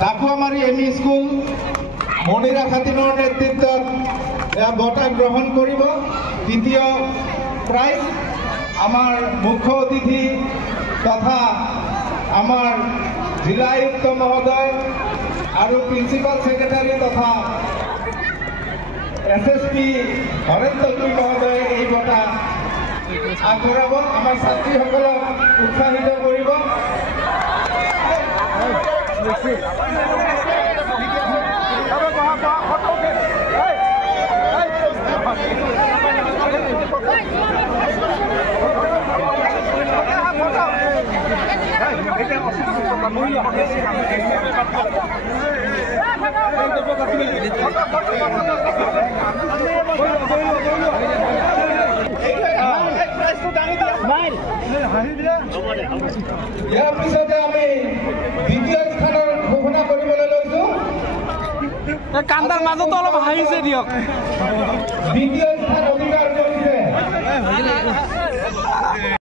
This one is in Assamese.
জাকুৱামাৰী এমই স্কুল মনিৰা খাতিনৰ নেতৃত্বত বঁটা গ্ৰহণ কৰিব। দ্বিতীয় প্ৰাইজ আমাৰ মুখ্য অতিথি তথা আমাৰ জিলা আয়ুক্ত মহোদয় আৰু প্ৰিন্সিপাল সেক্ৰেটাৰী তথা SSP হৰেন্দ্ৰ তুই মহোদয়ে এই বঁটা আগবঢ়াব। আমাৰ ছাত্ৰীসকলক উৎসাহিত কৰিব। ইয়াৰ পিছতে আমি দ্বিতীয় স্থানৰ ঘোষণা কৰিবলৈ লৈছো। কান্দাৰ মাজতো অলপ হাঁহিছে দিয়ক। দ্বিতীয়